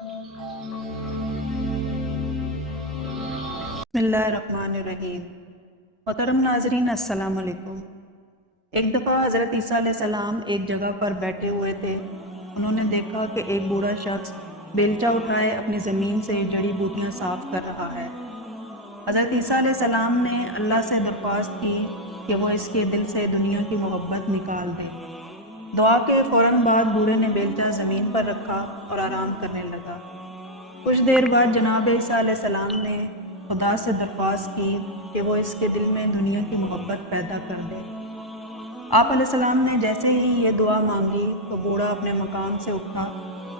बिस्मिल्लाहिर्रहमानिर्रहीम। मोहतरम नाज़रीन, अस्सलाम वालेकुम। एक दफ़ा हज़रत ईसा अलैहिस्सलाम एक जगह पर बैठे हुए थे। उन्होंने देखा कि एक बूढ़ा शख्स बेलचा उठाए अपनी ज़मीन से जड़ी बूटियाँ साफ़ कर रहा है। हज़रत ईसा अलैहिस्सलाम ने अल्लाह से दरख्वास्त की कि वो इसके दिल से दुनिया की मोहब्बत निकाल दे। दुआ के फ़ौरन बाद बूढ़े ने बेलचा ज़मीन पर रखा और आराम करने लगा। कुछ देर बाद जनाब ईसा अलैहिस्सलाम ने खुदा से दरख्वास्त की कि वो इसके दिल में दुनिया की मोहब्बत पैदा कर दे। आप अलैहिस्सलाम ने जैसे ही ये दुआ मांगी तो बूढ़ा अपने मकाम से उठा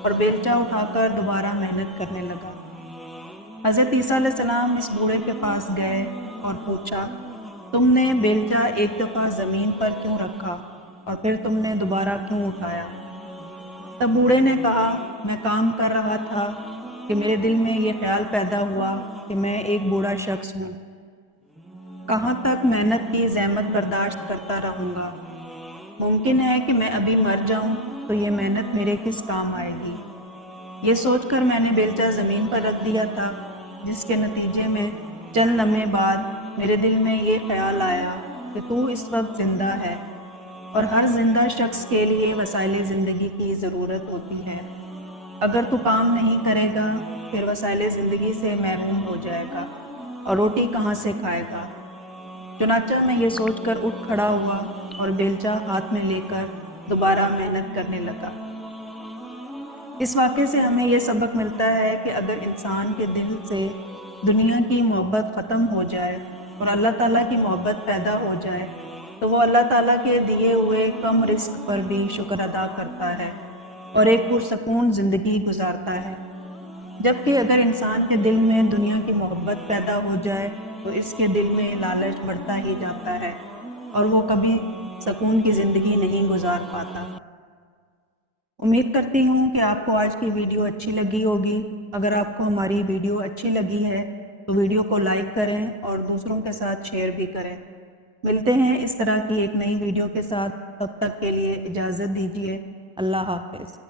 और बेलचा उठाकर दोबारा मेहनत करने लगा। हज़रत ईसा अलैहिस्सलाम इस बूढ़े के पास गए और पूछा, तुमने बेलचा एक दफ़ा ज़मीन पर क्यों रखा और फिर तुमने दोबारा क्यों उठाया? तब बूढ़े ने कहा, मैं काम कर रहा था कि मेरे दिल में ये ख्याल पैदा हुआ कि मैं एक बूढ़ा शख्स हूँ। कहाँ तक मेहनत की ज़हमत बर्दाश्त करता रहूँगा? मुमकिन है कि मैं अभी मर जाऊँ तो ये मेहनत मेरे किस काम आएगी। ये सोचकर मैंने बेलचा ज़मीन पर रख दिया था, जिसके नतीजे में चंद लम्हे बाद मेरे दिल में ये ख्याल आया कि तू इस वक्त ज़िंदा है और हर जिंदा शख्स के लिए वसाइल ज़िंदगी की ज़रूरत होती है। अगर तू काम नहीं करेगा फिर वसाइल ज़िंदगी से महरूम हो जाएगा और रोटी कहाँ से खाएगा। चुनाचा मैं ये सोचकर उठ खड़ा हुआ और बेलचा हाथ में लेकर दोबारा मेहनत करने लगा। इस वाक़े से हमें ये सबक मिलता है कि अगर इंसान के दिल से दुनिया की मोहब्बत ख़त्म हो जाए और अल्लाह ताला की मोहब्बत पैदा हो जाए तो वो अल्लाह ताला के दिए हुए कम रिस्क पर भी शुक्र अदा करता है और एक पुरसकून ज़िंदगी गुजारता है। जबकि अगर इंसान के दिल में दुनिया की मोहब्बत पैदा हो जाए तो इसके दिल में लालच बढ़ता ही जाता है और वो कभी सुकून की ज़िंदगी नहीं गुजार पाता। उम्मीद करती हूँ कि आपको आज की वीडियो अच्छी लगी होगी। अगर आपको हमारी वीडियो अच्छी लगी है तो वीडियो को लाइक करें और दूसरों के साथ शेयर भी करें। मिलते हैं इस तरह की एक नई वीडियो के साथ, तब तक के लिए इजाज़त दीजिए। अल्लाह हाफ़िज़।